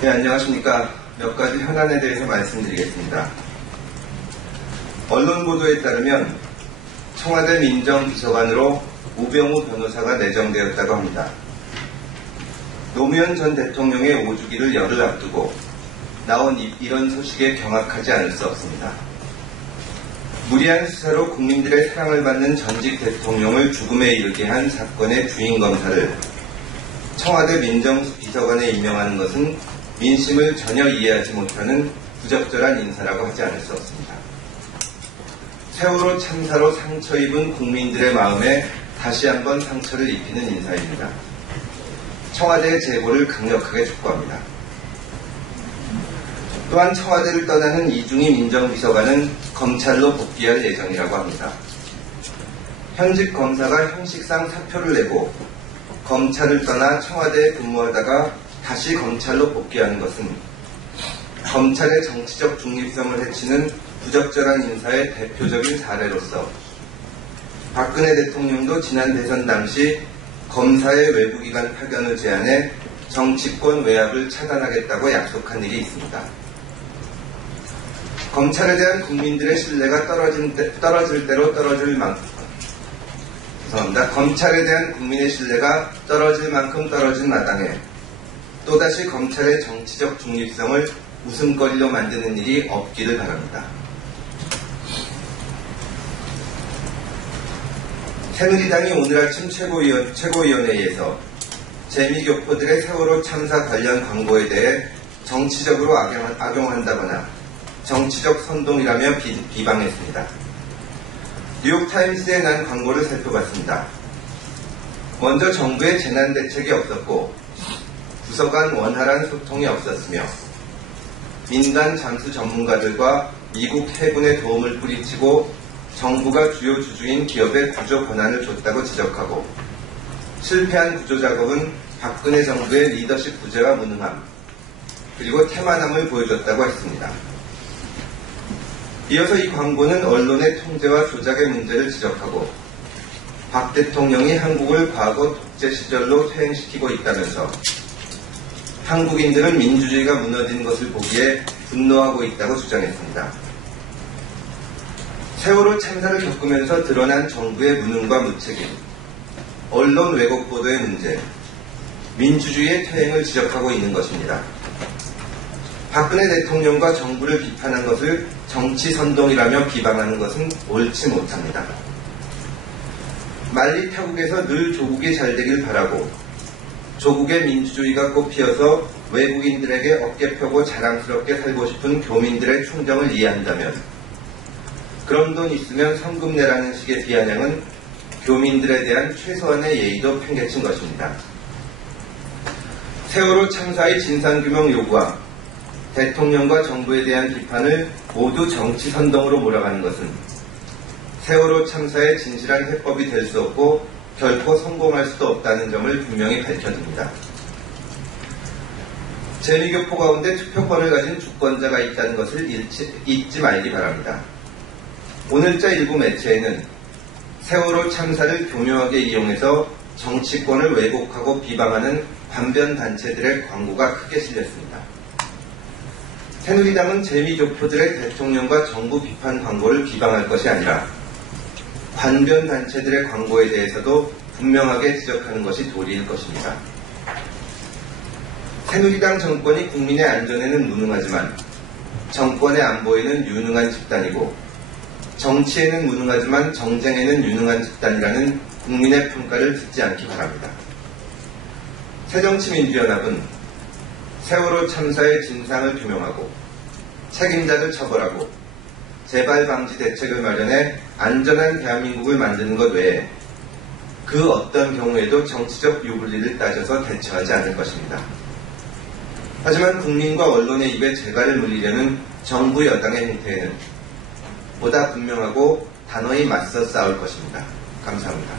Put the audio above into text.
네, 안녕하십니까. 몇 가지 현안에 대해서 말씀드리겠습니다. 언론 보도에 따르면 청와대 민정비서관으로 우병우 변호사가 내정되었다고 합니다. 노무현 전 대통령의 5주기를 열흘 앞두고 나온 이런 소식에 경악하지 않을 수 없습니다. 무리한 수사로 국민들의 사랑을 받는 전직 대통령을 죽음에 이르게 한 사건의 주인 검사를 청와대 민정비서관에 임명하는 것은 민심을 전혀 이해하지 못하는 부적절한 인사라고 하지 않을 수 없습니다. 세월호 참사로 상처 입은 국민들의 마음에 다시 한번 상처를 입히는 인사입니다. 청와대의 제보를 강력하게 촉구합니다. 또한 청와대를 떠나는 이중희 민정비서관은 검찰로 복귀할 예정이라고 합니다. 현직 검사가 형식상 사표를 내고 검찰을 떠나 청와대에 근무하다가 다시 검찰로 복귀하는 것은 검찰의 정치적 중립성을 해치는 부적절한 인사의 대표적인 사례로서 박근혜 대통령도 지난 대선 당시 검사의 외부기관 파견을 제안해 정치권 외압을 차단하겠다고 약속한 일이 있습니다. 검찰에 대한 국민들의 신뢰가 떨어질 대로 떨어질 만큼 검찰에 대한 국민의 신뢰가 떨어질 만큼 떨어진 마당에 또다시 검찰의 정치적 중립성을 웃음거리로 만드는 일이 없기를 바랍니다. 새누리당이 오늘 아침 최고위원회에서 재미교포들의 세월호 참사 관련 광고에 대해 정치적으로 악용한다거나 정치적 선동이라며 비방했습니다. 뉴욕타임스에 난 광고를 살펴봤습니다. 먼저 정부의 재난대책이 없었고 부서 간 원활한 소통이 없었으며 민간 잠수 전문가들과 미국 해군의 도움을 뿌리치고 정부가 주요 주주인 기업에 구조 권한을 줬다고 지적하고 실패한 구조 작업은 박근혜 정부의 리더십 부재와 무능함 그리고 태만함을 보여줬다고 했습니다. 이어서 이 광고는 언론의 통제와 조작의 문제를 지적하고 박 대통령이 한국을 과거 독재 시절로 퇴행시키고 있다면서 한국인들은 민주주의가 무너진 것을 보기에 분노하고 있다고 주장했습니다. 세월호 참사를 겪으면서 드러난 정부의 무능과 무책임, 언론 왜곡 보도의 문제, 민주주의의 퇴행을 지적하고 있는 것입니다. 박근혜 대통령과 정부를 비판한 것을 정치 선동이라며 비방하는 것은 옳지 못합니다. 만리 타국에서 늘 조국이 잘 되길 바라고 조국의 민주주의가 꽃피어서 외국인들에게 어깨 펴고 자랑스럽게 살고 싶은 교민들의 충정을 이해한다면 그런 돈 있으면 성금 내라는 식의 비아냥은 교민들에 대한 최소한의 예의도 팽개친 것입니다. 세월호 참사의 진상규명 요구와 대통령과 정부에 대한 비판을 모두 정치 선동으로 몰아가는 것은 세월호 참사의 진실한 해법이 될 수 없고 결코 성공할 수도 없다는 점을 분명히 밝혀줍니다. 재미교포 가운데 투표권을 가진 주권자가 있다는 것을 잊지 말기 바랍니다. 오늘자 일부 매체에는 세월호 참사를 교묘하게 이용해서 정치권을 왜곡하고 비방하는 반변 단체들의 광고가 크게 실렸습니다. 새누리당은 재미교포들의 대통령과 정부 비판 광고를 비방할 것이 아니라 반변 단체들의 광고에 대해서도 분명하게 지적하는 것이 도리일 것입니다. 새누리당 정권이 국민의 안전에는 무능하지만 정권의 안보에는 유능한 집단이고 정치에는 무능하지만 정쟁에는 유능한 집단이라는 국민의 평가를 듣지 않기 바랍니다. 새정치민주연합은 세월호 참사의 진상을 규명하고 책임자를 처벌하고 재발 방지 대책을 마련해 안전한 대한민국을 만드는 것 외에 그 어떤 경우에도 정치적 유불리를 따져서 대처하지 않을 것입니다. 하지만 국민과 언론의 입에 재갈을 물리려는 정부 여당의 행태에는 보다 분명하고 단호히 맞서 싸울 것입니다. 감사합니다.